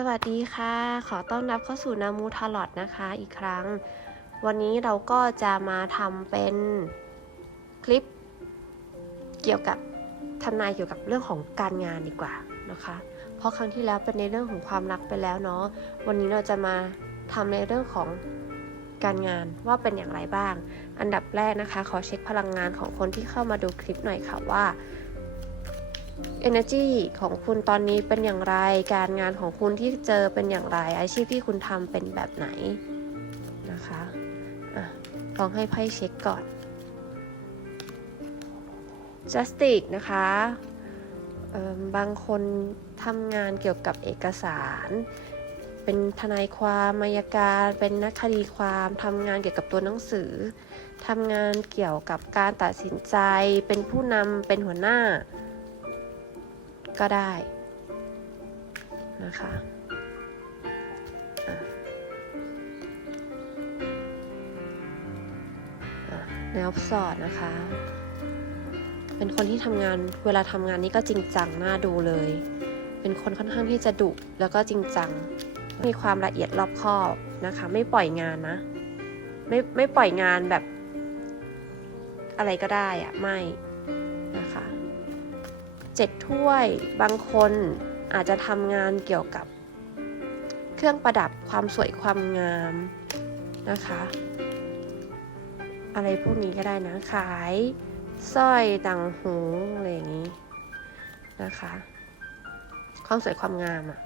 สวัสดีค่ะ ขอต้อนรับเข้าสู่นามูทาลอดนะคะอีกครั้ง วันนี้เราก็จะมาทำเป็นคลิป เกี่ยวกับทำนายเกี่ยวกับเรื่องของการงานดีกว่านะคะ เพราะครั้งที่แล้วเป็นในเรื่องของความรักไปแล้วเนาะ วันนี้เราจะมาทำในเรื่องของการงานว่าเป็นอย่างไรบ้าง อันดับแรกนะคะ ขอเช็คพลังงานของคนที่เข้ามาดูคลิปหน่อยค่ะว่า energy ของคุณตอนนี้เป็นอย่างไร การงานของคุณที่เจอเป็นอย่างไร อาชีพที่คุณทำเป็นแบบไหนนะคะอะลองให้ไพ่เช็คก่อน justice นะคะบางคนทำงานเกี่ยวกับเอกสาร เป็นทนายความมายการ เป็นนักคดีความทำงานเกี่ยวกับตัวหนังสือทำงานเกี่ยวกับการตัดสินใจ เป็นผู้นำเป็นหัวหน้า ก็ได้นะคะอะอะแนวสอดนะคะ เป็นคนที่ทำงานเวลาทำงานนี้ก็จริงจังน่าดูเลย เป็นคนค่อนข้างที่จะดุแล้วก็จริงจัง มีความละเอียดรอบคอบนะคะ ไม่ปล่อยงานนะ ไม่ไม่ปล่อยงานแบบ อะไรก็ได้อะไม่ 7 ถ้วย บางคนอาจจะทำงานเกี่ยวกับเครื่องประดับความสวยความงามนะคะ อะไรพวกนี้ก็ได้นะ ขายสร้อยต่างหูอะไรอย่างนี้นะคะ ความสวยความงามอะ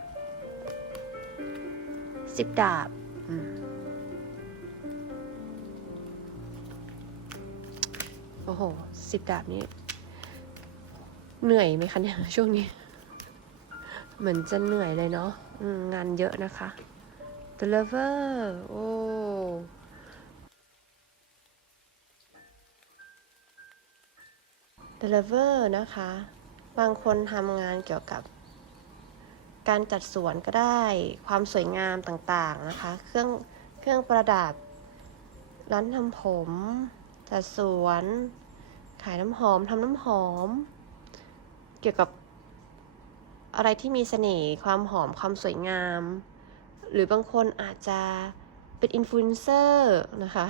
สิบดาบโอ้โหสิบดาบนี้ เหนื่อยไหมคะเนี่ยช่วงนี้ เหมือนจะเหนื่อยเลยเนาะงานเยอะนะคะ The Lover โอ้ The Lover นะคะ บางคนทำงานเกี่ยวกับ การจัดสวนก็ได้ ความสวยงามต่างๆนะคะ เครื่องเครื่องประดับ ร้านทำผม จัดสวน ขายน้ำหอมทำน้ำหอม เกี่ยวกับอะไรที่มีเสน่ห์ความหอมความสวยงาม หรือบางคนอาจจะเป็นอินฟลูเอนเซอร์นะคะ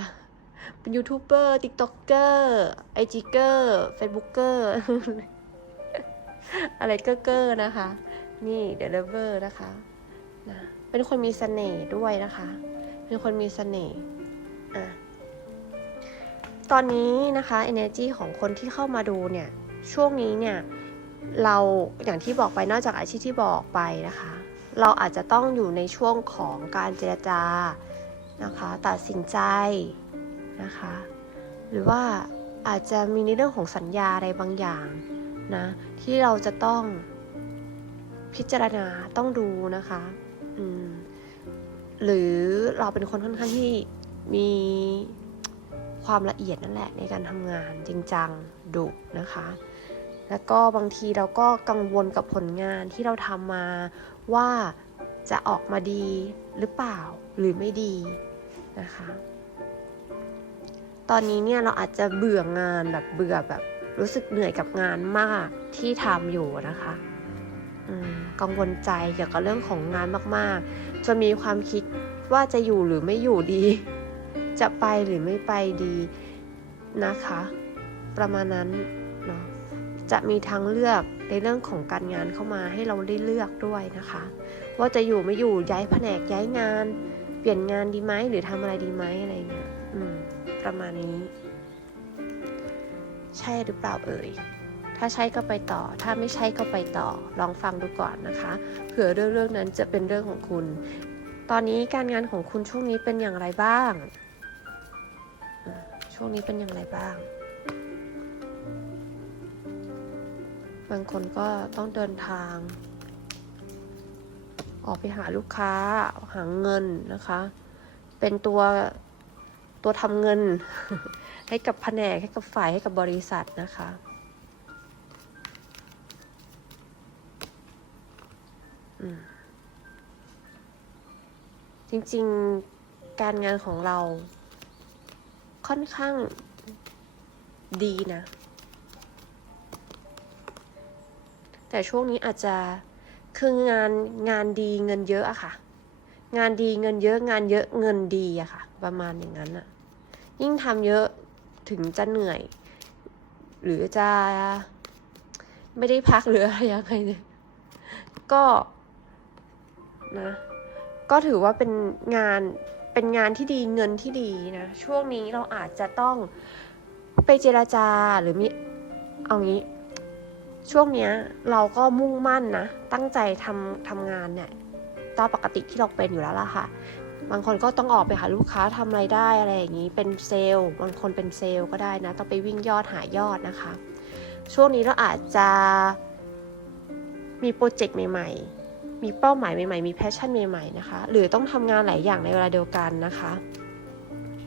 เป็นยูทูบเบอร์ติ๊กต็อกเกอร์ไอจีเกอร์เฟซบุ๊กเกอร์อะไรเกอร์เกอร์นะคะ นี่เดลิเวอร์นะคะนะเป็นคนมีเสน่ห์ด้วยนะคะ เป็นคนมีเสน่ห์อะตอนนี้นะคะ energy ของคนที่เข้ามาดูเนี่ย ช่วงนี้เนี่ย เราอย่างที่บอกไปนอกจากอาชีพที่บอกไปนะคะ เราอาจจะต้องอยู่ในช่วงของการเจรจานะคะ ตัดสินใจนะคะ หรือว่าอาจจะมีในเรื่องของสัญญาอะไรบางอย่างนะที่เราจะต้องพิจารณาต้องดูนะคะอืมหรือเราเป็นคนค่อนข้างที่มีความละเอียดนั่นแหละในการทำงานจริงจังดุนะคะ แล้วก็บางทีเราก็กังวลกับผลงานที่เราทำมาว่าจะออกมาดีหรือเปล่าหรือไม่ดีนะคะ ตอนนี้เนี่ยเราอาจจะเบื่องานแบบเบื่อแบบรู้สึกเหนื่อยกับงานมากที่ทำอยู่นะคะกังวลใจเกี่ยวกับเรื่องของงานมากๆจนมีความคิดว่าจะอยู่หรือไม่อยู่ดี จะไปหรือไม่ไปดีนะคะ ประมาณนั้น จะมีทางเลือกในเรื่องของการงานเข้ามาให้เราได้เลือกด้วยนะคะ ว่าจะอยู่ไม่อยู่ย้ายแผนกย้ายงาน เปลี่ยนงานดีไหมหรือทำอะไรดีไหมอะไรเงี้ยอืมประมาณนี้ ใช่หรือเปล่าเอ่ยถ้าใช่ก็ไปต่อ ถ้าไม่ใช่ก็ไปต่อ ลองฟังดูก่อนนะคะเผื่อเรื่องเรื่องนั้นจะเป็นเรื่องของคุณ ตอนนี้การงานของคุณช่วงนี้เป็นอย่างไรบ้าง ช่วงนี้เป็นอย่างไรบ้าง บางคนก็ต้องเดินทาง ออกไปหาลูกค้าหาเงินนะคะ เป็นตัวตัวทำเงิน ให้กับแผนกให้กับฝ่ายให้กับบริษัทนะคะจริงๆการงานของเราค่อนข้างดีนะ แต่ช่วงนี้อาจจะคืองานงานดีเงินเยอะอะค่ะ งานดีเงินเยอะงานเยอะเงินดีอะค่ะ ประมาณอย่างนั้นอะยิ่งทำเยอะถึงจะเหนื่อย หรือจะไม่ได้พักหรืออะไรยังไงเนี่ยก็นะ ก็ถือว่าเป็นงานเป็นงานที่ดีเงินที่ดีนะ ช่วงนี้เราอาจจะต้องไปเจราจาหรือมีเอางี้ ช่วงเนี้ยเราก็มุ่งมั่นนะ ตั้งใจทำทำงานเนี่ยตามปกติที่เราเป็นอยู่แล้วล่ะค่ะ บางคนก็ต้องออกไปหาลูกค้าทำไรายได้อะไรอย่างนี้ เป็นเซลล์ บางคนเป็นเซลล์ก็ได้นะ ต้องไปวิ่งยอดหายอดนะคะ ช่วงนี้เราอาจจะมีโปรเจกต์ใหม่ ๆ มีเป้าหมายใหม่ ๆ มีแพชชั่นใหม่ ๆ นะคะ หรือต้องทำงานหลายอย่างในเวลาเดียวกันนะคะ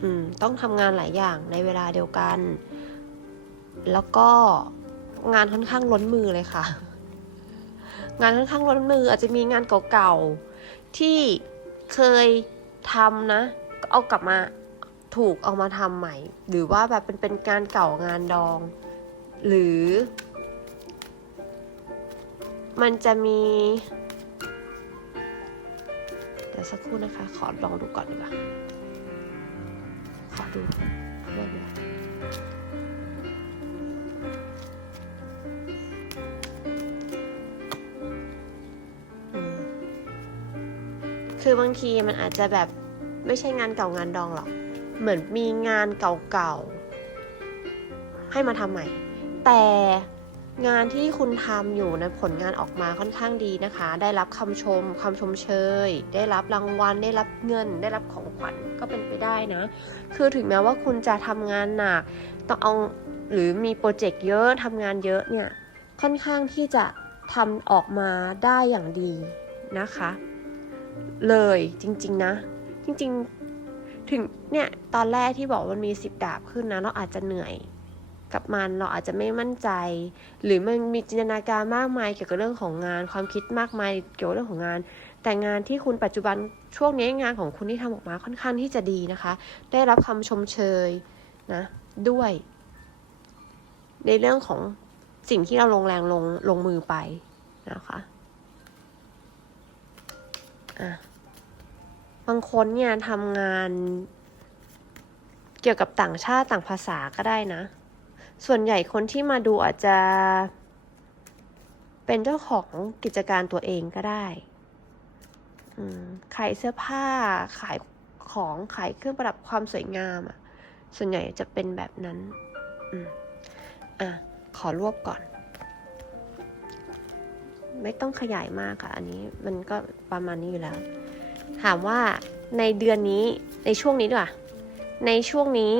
อืม ต้องทำงานหลายอย่างในเวลาเดียวกัน แล้วก็ งานค่อนข้างล้นมือเลยค่ะ งานค่อนข้างล้นมือ อาจจะมีงานเก่าๆที่เคยทำนะก็เอากลับมาถูกเอามาทำใหม่ หรือว่าแบบเป็นเป็นงานเก่างานดอง หรือ มันจะมีเดี๋ยวสักครู่นะคะ ขอลองดูก่อนดีกว่า ขอดูรวดเดี คือบางทีมันอาจจะแบบไม่ใช่งานเก่างานดองหรอก เหมือนมีงานเก่าๆ ให้มาทำใหม่ แต่งานที่คุณทำอยู่ในผลงานออกมาค่อนข้างดีนะคะ ได้รับคำชมคำชมเชย ได้รับรางวัล ได้รับเงิน ได้รับของขวัญก็เป็นไปได้นะ คือถึงแม้ว่าคุณจะทำงานหนักต้องเอาหรือมีโปรเจกต์เยอะทำงานเยอะเนี่ย ค่อนข้างที่จะทำออกมาได้อย่างดีนะคะ เลยจริง ๆ นะ จริง ๆ ถึงเนี่ยตอนแรกที่บอกว่ามันมีสิบดาบขึ้นนะ เราอาจจะเหนื่อยกับมันเราอาจจะไม่มั่นใจ หรือมันมีจินตนาการมากมายเกี่ยวกับเรื่องของงาน ความคิดมากมายเกี่ยวกับเรื่องของงาน แต่งานที่คุณปัจจุบันช่วงนี้งานของคุณที่ทำออกมาค่อนข้างที่จะดีนะคะ ได้รับคำชมเชยนะ ด้วย ในเรื่องของสิ่งที่เราลงแรงลงลงมือไปนะคะ อะบางคนเนี่ยทำงานเกี่ยวกับต่างชาติต่างภาษาก็ได้นะ ส่วนใหญ่คนที่มาดูอาจจะ เป็นเจ้าของกิจการตัวเองก็ได้ขายเสื้อผ้าขายของขายเครื่องประดับความสวยงามอะ ส่วนใหญ่จะเป็นแบบนั้น อืมอะ ขอรวบก่อน ไม่ต้องขยายมากค่ะ อันนี้มันก็ประมาณนี้อยู่แล้ว ถามว่าในเดือนนี้ในช่วงนี้ด้วยในช่วงนี้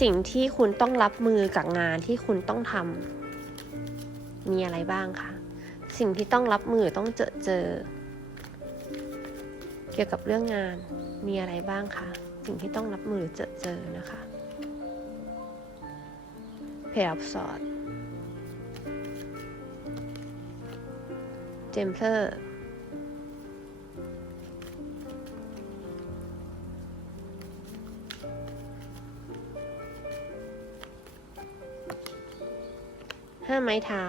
สิ่งที่คุณต้องรับมือกับงานที่คุณต้องทำมีอะไรบ้างคะสิ่งที่ต้องรับมือต้องเจอเจอ เกี่ยวกับเรื่องงานมีอะไรบ้างคะสิ่งที่ต้องรับมือเจอเจอนะคะเพย์อัพสอด เจมเพอร์ห้าไม้เท้า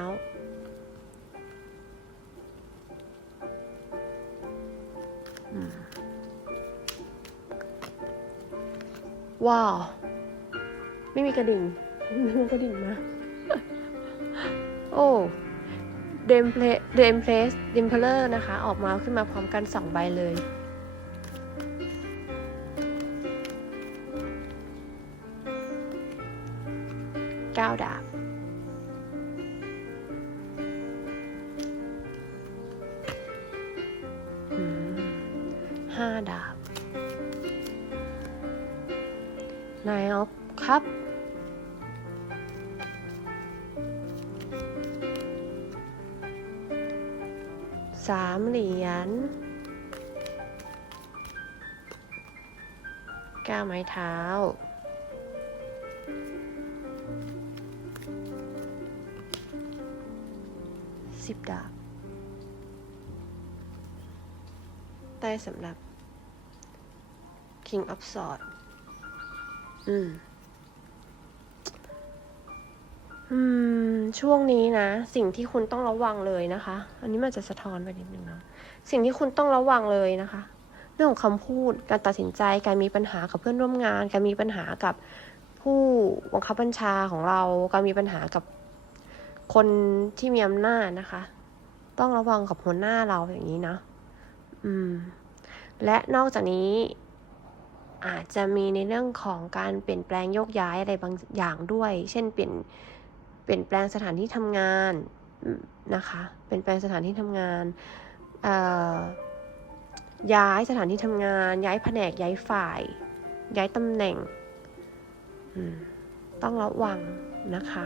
ว้าว ไม่มีกระดิ่ง ไม่มีกระดิ่งนะโอ้ เดมเพลเดมเพลสเดมเพลอร์นะคะ ออกมาขึ้นมาพร้อมกันสองใบเลยเก้าดาบ ก้าไม้เท้า สิบดาบได้สำหรับ King of Sword อืม อืม ช่วงนี้นะ สิ่งที่คุณต้องระวังเลยนะคะ อันนี้มันจะสะท้อนไปนิดนึงนะ สิ่งที่คุณต้องระวังเลยนะคะ รื่องของคำพูด การตัดสินใจ การมีปัญหากับเพื่อนร่วมงาน การมีปัญหากับผู้บังคับบัญชาของเรา การมีปัญหากับคนที่มีอำนาจนะคะ ต้องระวังกับหัวหน้าเราอย่างนี้นะ อืม และนอกจากนี้ อาจจะมีในเรื่องของการเปลี่ยนแปลงโยกย้ายอะไรบางอย่างด้วย เช่น เปลี่ยนเปลี่ยนแปลงสถานที่ทำงานนะคะ เปลี่ยนแปลงสถานที่ทำงาน เอ่อ ย้ายสถานที่ทำงาน ย้ายแผนกย้ายฝ่าย ย้ายตำแหน่ง ต้องระวังนะคะ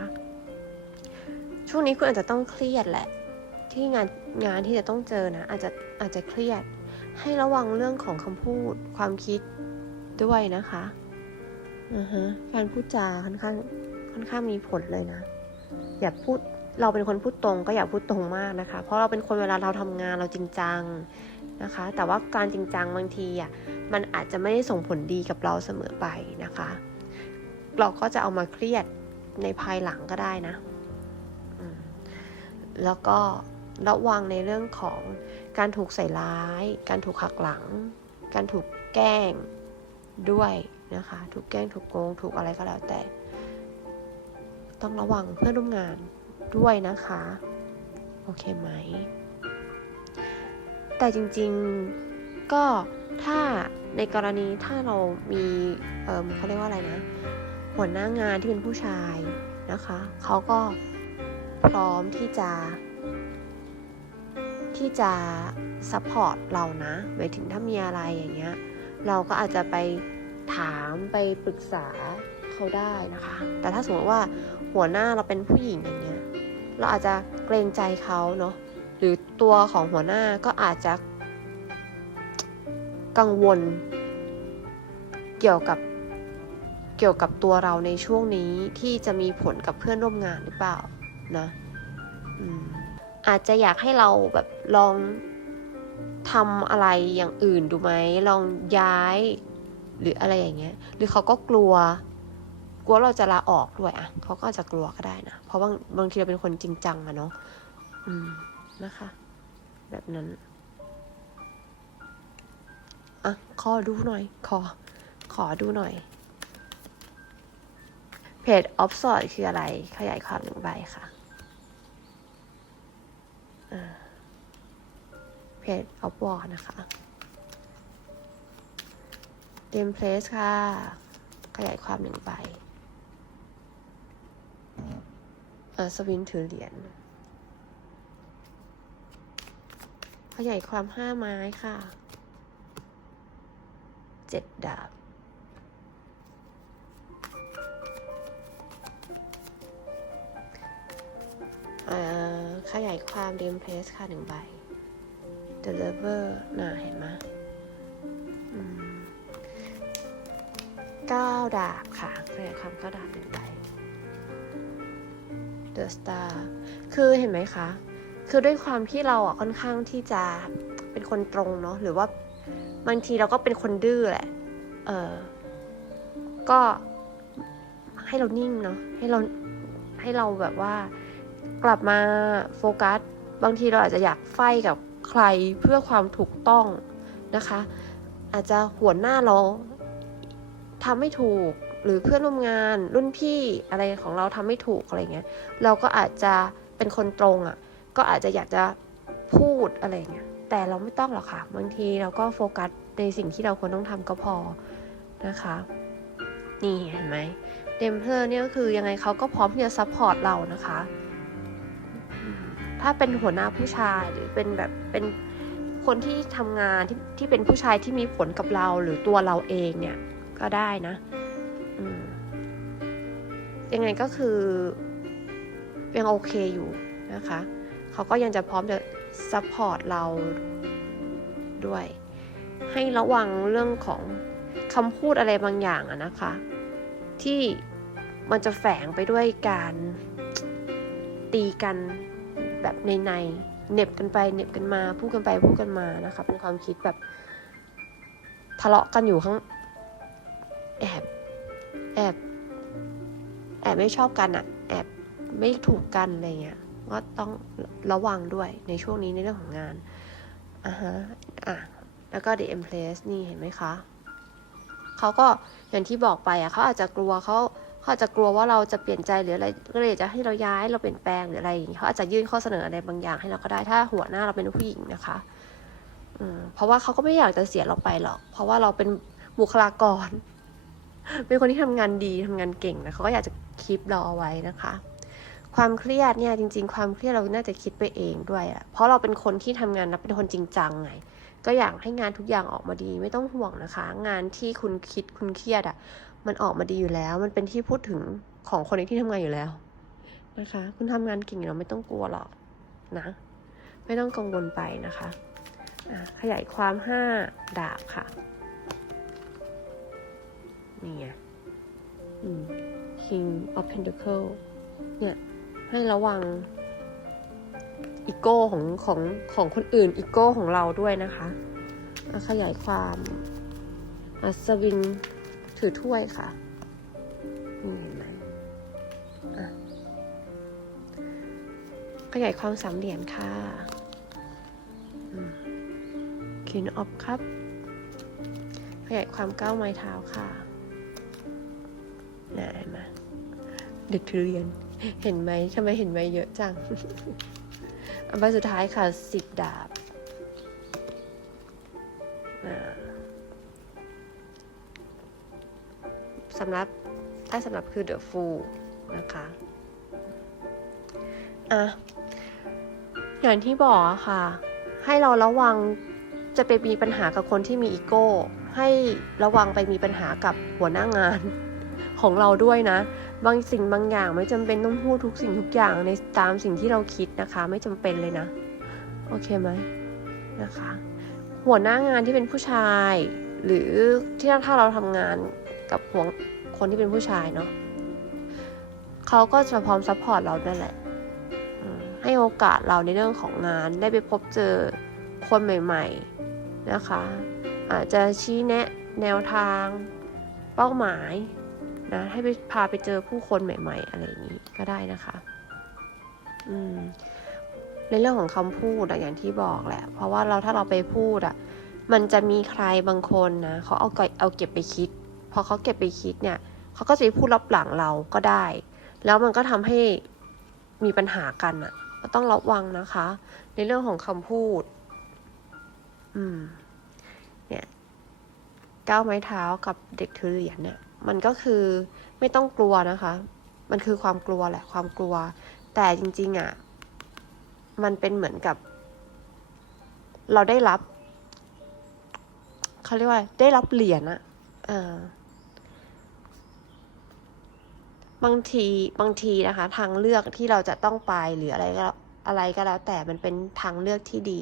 ช่วงนี้คุณอาจจะต้องเครียดแหละ ที่งานงานที่จะต้องเจอนะอาจจะอาจจะเครียด ให้ระวังเรื่องของคำพูด ความคิดด้วยนะคะอือฮะการพูดจาค่อนข้างค่อนข้างมีผลเลยนะ อย่าพูดเราเป็นคนพูดตรงก็อย่าพูดตรงมากนะคะ เพราะเราเป็นคนเวลาเราทำงานเราจริงจัง นะคะ แต่ว่าการจริงจังบางทีอะมันอาจจะไม่ได้ส่งผลดีกับเราเสมอไปนะคะ เราก็จะเอามาเครียดในภายหลังก็ได้นะแล้วก็ระวังในเรื่องของการถูกใส่ร้าย การถูกหักหลัง การถูกแกล้งด้วยนะคะ ถูกแกล้งถูกโกง ถูกอะไรก็แล้วแต่ ต้องระวังเพื่อนร่วมงานด้วยนะคะ โอเคไหม แต่จริงๆก็ถ้าในกรณีถ้าเรามีเออเขาเรียกว่าอะไรนะ หัวหน้างานที่เป็นผู้ชายนะคะเขาก็พร้อมที่จะ ที่จะซัพพอร์ตเรานะหมายถึงถ้ามีอะไรอย่างเงี้ย เราก็อาจจะไปถามไปปรึกษาเขาได้นะคะ แต่ถ้าสมมติว่าหัวหน้าเราเป็นผู้หญิงอย่างเงี้ย เราอาจจะเกรงใจเขาเนาะ หรือตัวของหัวหน้าก็อาจจะกังวล เกี่ยวกับเกี่ยวกับตัวเราในช่วงนี้ที่จะมีผลกับเพื่อนร่วมงานหรือเปล่านะอาจจะอยากให้เราแบบลองทำอะไรอย่างอื่นดูไหมลองย้าย หรืออะไรอย่างเงี้ย หรือเขาก็กลัว กลัวเราจะลาออกด้วยอะเขาก็อาจจะกลัวก็ได้นะเพราะบางบางทีเราเป็นคนจริงจังอะเนาะอืม นะคะ แบบนั้น อะ ขอดูหน่อย ขอ ขอดูหน่อย เพจออฟสอดคืออะไร ขยายความหนึ่งใบค่ะเพจออฟวอร์นะคะเดมเพลสค่ะ ขยายความหนึ่งใบเออสวินถือเหรียญ ขยายความห้าไม้ค่ะเจ็ดดาบ ขยายความเดมเพลสค่ะหนึ่งใบ deliver น่ะเห็นไหมอืมเก้าดาบค่ะขยายความเก้าดาบหนึ่งใบ the star คือเห็นไหมคะ คือด้วยความที่เราอะค่อนข้างที่จะเป็นคนตรงเนาะหรือว่าบางทีเราก็เป็นคนดื้อแหละ เออ ก็ให้เรานิ่งเนาะให้เราให้เราแบบว่ากลับมาโฟกัส บางทีเราอาจจะอยากไฟกับใครเพื่อความถูกต้องนะคะ อาจจะหัวหน้าเราทำไม่ถูกหรือเพื่อนร่วมงานรุ่นพี่อะไรของเราทำไม่ถูกอะไรเงี้ย เราก็อาจจะเป็นคนตรงอะ่ะ ก็อาจจะอยากจะพูดอะไรเงี้ยแต่เราไม่ต้องหรอกค่ะ บางทีเราก็โฟกัสในสิ่งที่เราควรต้องทำก็พอนะคะ นี่เห็นไหมเดมเพอร์เนี่ยก็คือยังไงเขาก็พร้อมที่จะซัพพอร์ตเรานะคะ ถ้าเป็นหัวหน้าผู้ชายหรือเป็นแบบเป็นคนที่ทำงานที่ที่เป็นผู้ชายที่มีผลกับเราหรือตัวเราเองเนี่ยก็ได้นะยังไงก็คือยังโอเคอยู่นะคะ เขาก็ยังจะพร้อมจะซัพพอร์ตเราด้วย ให้ระวังเรื่องของคำพูดอะไรบางอย่างอะนะคะ ที่มันจะแฝงไปด้วยการตีกันแบบในในเน็บกันไปเน็บกันมา พูดกันไปพูดกันมานะคะ เป็นความคิดแบบทะเลาะกันอยู่ข้างแอบแอบแอบไม่ชอบกันอะแอบไม่ถูกกันอะไรเงี้ย ก็ต้องระวังด้วยในช่วงนี้ในเรื่องของงานอ่าฮะอะแล้วก็ the empress นี่เห็นไหมคะเขาก็อย่างที่บอกไปอะเขาอาจจะกลัวเขาเขาอาจจะกลัวว่าเราจะเปลี่ยนใจหรืออะไรก็เลยจะให้เราย้ายเราเปลี่ยนแปลงหรืออะไรอย่างนี้เขาอาจจะยื่นข้อเสนออะไรบางอย่างให้เราก็ได้ถ้าหัวหน้าเราเป็นผู้หญิงนะคะอืมเพราะว่าเขาก็ไม่อยากจะเสียเราไปหรอก เพราะว่าเราเป็นบุคลากร เป็นคนที่ทำงานดีทำงานเก่งนะเขาก็อยากจะคีปเราเอาไว้นะคะ ความเครียดเนี่ยจริง ๆ ความเครียดเราน่าจะคิดไปเองด้วยอะเพราะเราเป็นคนที่ทำงานแล้วเป็นคนจริงจังไง ก็อยากให้งานทุกอย่างออกมาดีไม่ต้องห่วงนะคะ งานที่คุณคิดคุณเครียดอะมันออกมาดีอยู่แล้ว มันเป็นที่พูดถึงของคนในที่ทำงานอยู่แล้วนะคะ คุณทำงานเก่งอยู่แล้วไม่ต้องกลัวหรอกนะ ไม่ต้องกังวลไปนะคะะขยายความห้าดาบค่ะนี่ไง King of Pentacle เนี่ย ให้ระวังอีโก้ของของของคนอื่นอีโก้ของเราด้วยนะคะขยายความอัศวินถือถ้วยค่ะนี่เห็นไหมขยายความสามเหลี่ยมค่ะคินออฟครับ ขยายความก้าวไม้เท้าค่ะน่าเห็นไหมเด็กทุเรียน เห็นไหมทำไมเห็นไหมเยอะจัง อันใบสุดท้ายค่ะสิบดาบสำหรับใต้สำหรับคือ The Fool นะคะ อะ อย่างที่บอกค่ะ ให้เราระวังจะไปมีปัญหากับคนที่มีอีโก้ ให้ระวังไปมีปัญหากับหัวหน้างานของเราด้วยนะ บางสิ่งบางอย่างไม่จำเป็นต้องพูดทุกสิ่งทุกอย่างในตามสิ่งที่เราคิดนะคะ ไม่จำเป็นเลยนะ โอเคไหมนะคะ หัวหน้างานที่เป็นผู้ชาย หรือที่ถ้าเราทำงานกับหัวคนที่เป็นผู้ชายเนาะเขาก็จะพร้อมซัพพอร์ตเรานั่นแหละให้โอกาสเราในเรื่องของงานได้ไปพบเจอคนใหม่ ๆนะคะ อาจจะชี้แนะแนวทาง เป้าหมาย นะให้ไปพาไปเจอผู้คนใหม่ ๆ อะไรอย่างนี้ก็ได้นะคะ อืม ในเรื่องของคำพูดอะอย่างที่บอกแหละ เพราะว่าเราถ้าเราไปพูดอะมันจะมีใครบางคนนะเขาเอาเก็บเอาเก็บไปคิดพอเขาเก็บไปคิดเนี่ยเขาก็จะไปพูดรับหลังเราก็ได้ แล้วมันก็ทำให้มีปัญหากันอะก็ต้องระวังนะคะ ในเรื่องของคำพูด อืม เนี่ยก้าวไม้เท้ากับเด็กถือเหรียญเนี่ย มันก็คือไม่ต้องกลัวนะคะ มันคือความกลัวแหละความกลัว แต่จริงๆอะ มันเป็นเหมือนกับ เราได้รับเขาเรียกว่าได้รับเหรียญอะเออบางทีบางทีนะคะ ทางเลือกที่เราจะต้องไปหรืออะไรก็อะไรก็แล้ว แต่มันเป็นทางเลือกที่ดี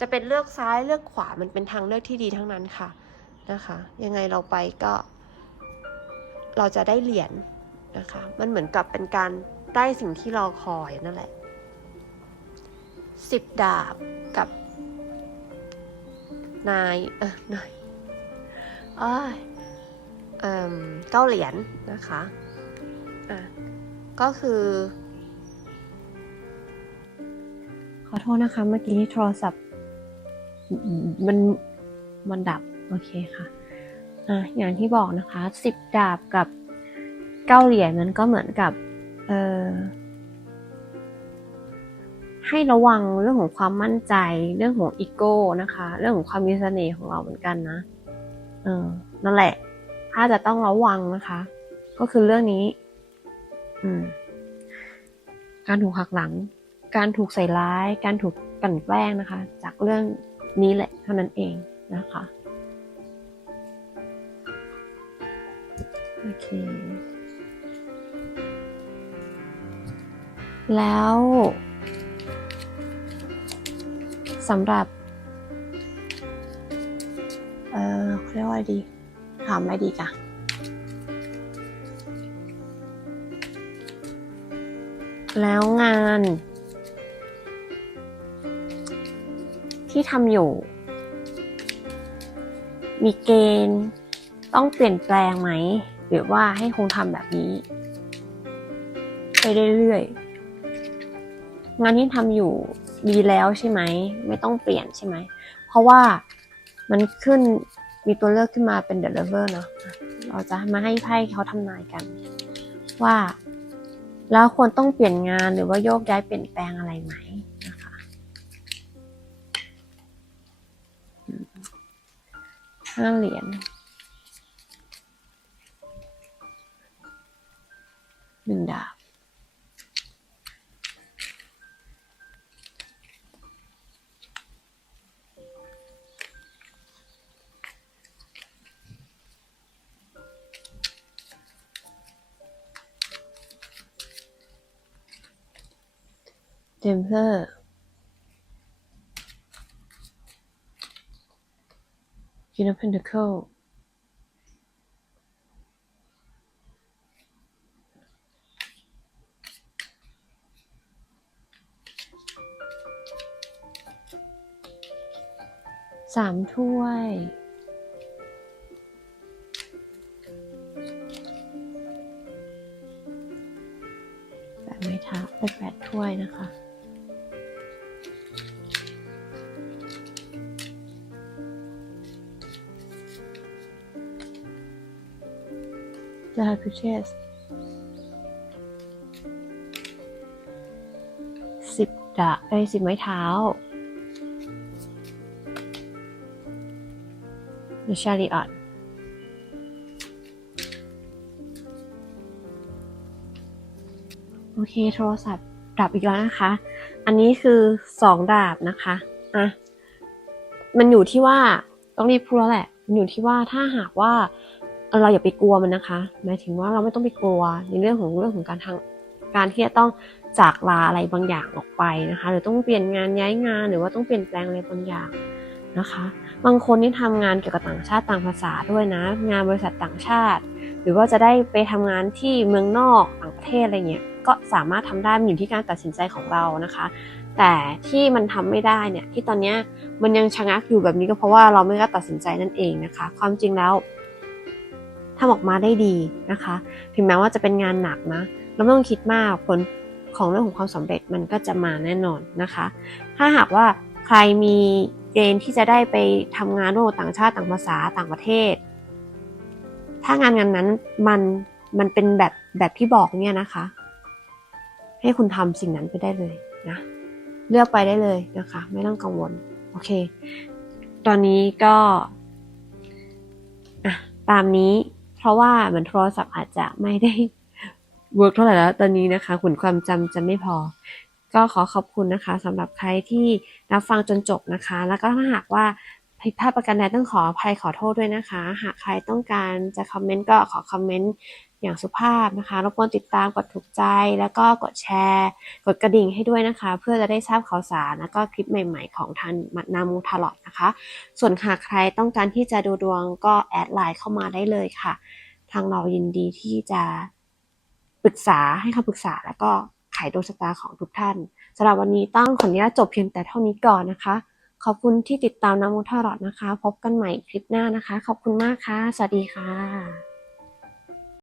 จะเป็นเลือกซ้ายเลือกขวามันเป็นทางเลือกที่ดีทั้งนั้นค่ะนะคะ ยังไงเราไปก็ เราจะได้เหรียญนะคะ มันเหมือนกับเป็นการได้สิ่งที่รอคอยนั่นแหละสิบดาบกับ นายเออนายอ้ยเอ่มเก้าเหรียญนะคะอะก็คือ ขอโทษนะคะ เมื่อกี้โทรศัพท์ มันมันดับ โอเคค่ะ อะอย่างที่บอกนะคะสิบดาบกับเก้าเหรียญมันก็เหมือนกับเออให้ระวังเรื่องของความมั่นใจ เรื่องของอีโก้นะคะ เรื่องของความมีเสน่ห์ของเราเหมือนกันนะเออนั่นแหละ ถ้าจะต้องระวังนะคะ ก็คือเรื่องนี้ อืม การถูกหักหลัง การถูกใส่ร้าย การถูกกลั่นแกล้งนะคะ จากเรื่องนี้แหละเท่านั้นเองนะคะ เค แล้วสำหรับ เออเรียกว่าอะไรดี ถามอะไรดีกะแล้วงาน ที่ทำอยู่ มีเกณฑ์ต้องเปลี่ยนแปลงไหม หรือว่าให้คงทำแบบนี้ ไปเรื่อยๆงานที่ทำอยู่ดีแล้วใช่ไหม ไม่ต้องเปลี่ยนใช่ไหม เพราะว่ามันขึ้นมีตัวเลือกขึ้นมาเป็น The Lover เนาะเราจะมาให้ไพ่เขาทำนายกัน ว่าแล้วควรต้องเปลี่ยนงานหรือว่าโยกย้ายเปลี่ยนแปลงอะไรไหมนะคะห้าเหรียญ หนึ่งดาบเทมเพลอร์กินเพนเดเคิลามถ้วย แปดไม้เท้าเป็นแปดถ้วยนะคะ The High Priestess สิบดาเอ้ยสิบไม้เท้า The Chariot โอเคโทรศัพท์ดับอีกแล้วนะคะ อันนี้คือสองดาบนะคะอะมันอยู่ที่ว่าต้องรีบพูดแล้วแหละมันอยู่ที่ว่าถ้าหากว่าเอ่อเราอย่าไปกลัวมันนะคะ หมายถึงว่าเราไม่ต้องไปกลัวในเรื่องของเรื่องของการทางการที่จะต้องจากลาอะไรบางอย่างออกไปนะคะ หรือต้องเปลี่ยนงานย้ายงานหรือว่าต้องเปลี่ยนแปลงอะไรบางอย่าง นะคะ บางคนนี่ทำงานเกี่ยวกับต่างชาติต่างภาษาด้วยนะ งานบริษัทต่างชาติ หรือว่าจะได้ไปทำงานที่เมืองนอกต่างประเทศอะไรเงี้ยก็สามารถทำได้อยู่ที่การตัดสินใจของเรานะคะ แต่ที่มันทำไม่ได้เนี่ยที่ตอนนี้มันยังชะงักอยู่แบบนี้ก็เพราะว่าเราไม่กล้าตัดสินใจนั่นเองนะคะ ความจริงแล้วทำออกมาได้ดีนะคะ ถึงแม้ว่าจะเป็นงานหนักนะเราไม่ต้องคิดมากผลของเรื่องของความสำเร็จมันก็จะมาแน่นอนนะคะ ถ้าหากว่าใครมี เกณฑ์ที่จะได้ไปทำงานร่วมต่างชาติต่างภาษาต่างประเทศ ถ้างานงานนั้นมันมันเป็นแบบแบบที่บอกเนี่ยนะคะ ให้คุณทำสิ่งนั้นไปได้เลยนะเลือกไปได้เลยนะคะ ไม่ต้องกังวลโอเค ตอนนี้ก็อะตามนี้เพราะว่าเหมือนโทรศัพท์อาจจะไม่ได้เวิร์กเท่าไหร่แล้ว ตอนนี้นะคะขุนความจำจะไม่พอ ก็ขอขอบคุณนะคะสำหรับใครที่รับฟังจนจบนะคะ แล้วก็ถ้าหากว่าผิดพลาดประการใดต้องขออภัยขอโทษด้วยนะคะ หากใครต้องการจะคอมเมนต์ก็ขอคอมเมนต์อย่างสุภาพนะคะรบกวนติดตามกดถูกใจแล้วก็กดแชร์ กดกระดิ่งให้ด้วยนะคะ เพื่อจะได้ทราบข่าวสาร แล้วก็คลิปใหม่ๆ ของทางนามูทาลอดนะคะ ส่วนหากใครต้องการที่จะดูดวงก็แอดไลน์เข้ามาได้เลยค่ะ ทางเรายินดีที่จะปรึกษาให้คำปรึกษาแล้วก็ ไขดวงชะตาของทุกท่านสำหรับวันนี้ต้องขออนุญาตจบเพียงแต่เท่านี้ก่อนนะคะ ขอบคุณที่ติดตามน้ำมูทารอดนะคะ พบกันใหม่คลิปหน้านะคะ ขอบคุณมากค่ะ สวัสดีค่ะ